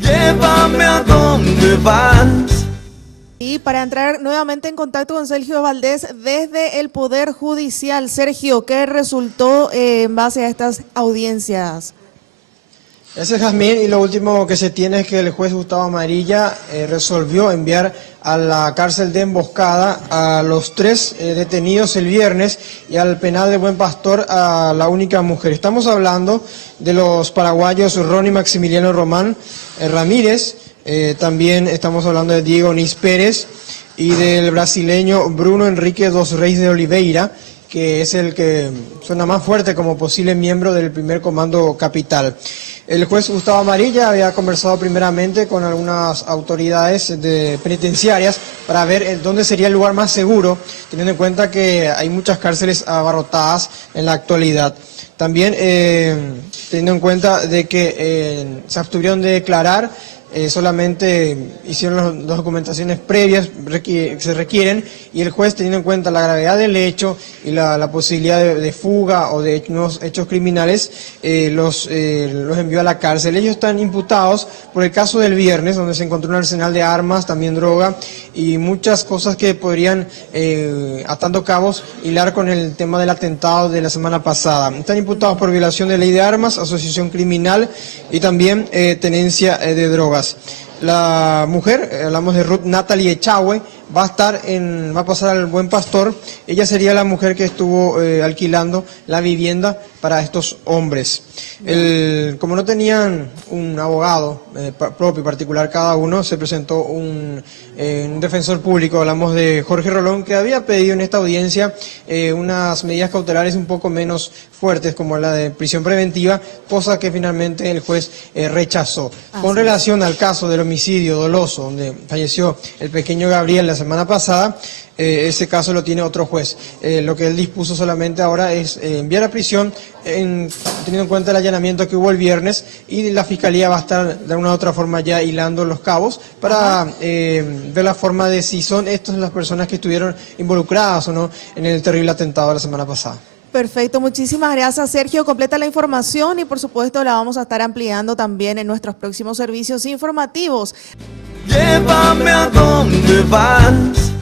Llévame a donde vas. Y para entrar nuevamente en contacto con Sergio Valdés desde el Poder Judicial. Sergio, ¿qué resultó en base a estas audiencias? Ese es Jazmín, y lo último que se tiene es que el juez Gustavo Amarilla resolvió enviar a la cárcel de Emboscada a los 3 detenidos el viernes y al penal de Buen Pastor a la única mujer. Estamos hablando de los paraguayos Ronnie Maximiliano Román Ramírez, también estamos hablando de Diego Nis Pérez y del brasileño Bruno Henrique dos Reis de Oliveira, que es el que suena más fuerte como posible miembro del primer comando capital. El juez Gustavo Amarilla había conversado primeramente con algunas autoridades penitenciarias para ver dónde sería el lugar más seguro, teniendo en cuenta que hay muchas cárceles abarrotadas en la actualidad. También teniendo en cuenta de que se abstuvieron de declarar, solamente hicieron las documentaciones previas que se requieren, y el juez, teniendo en cuenta la gravedad del hecho y la posibilidad de fuga o de nuevos hechos criminales, los envió a la cárcel. Ellos están imputados por el caso del viernes, donde se encontró un arsenal de armas, también droga y muchas cosas que podrían, atando cabos, hilar con el tema del atentado de la semana pasada. Están imputados por violación de ley de armas, asociación criminal y también tenencia de drogas. La mujer, hablamos de Ruth Natalie Echagüe, va a pasar al Buen Pastor. Ella sería la mujer que estuvo alquilando la vivienda para estos hombres. Como no tenían un abogado propio y particular cada uno, se presentó un defensor público. Hablamos de Jorge Rolón, que había pedido en esta audiencia unas medidas cautelares un poco menos fuertes, como la de prisión preventiva, cosa que finalmente el juez rechazó. Con relación al caso del homicidio doloso, donde falleció el pequeño Gabriel la semana pasada, ese caso lo tiene otro juez. Lo que él dispuso solamente ahora es enviar a prisión, teniendo en cuenta el allanamiento que hubo el viernes, y la Fiscalía va a estar de una u otra forma ya hilando los cabos para ver la forma de si son estas las personas que estuvieron involucradas o no en el terrible atentado de la semana pasada. Perfecto, muchísimas gracias, Sergio. Completa la información y por supuesto la vamos a estar ampliando también en nuestros próximos servicios informativos. Llévame a donde vas.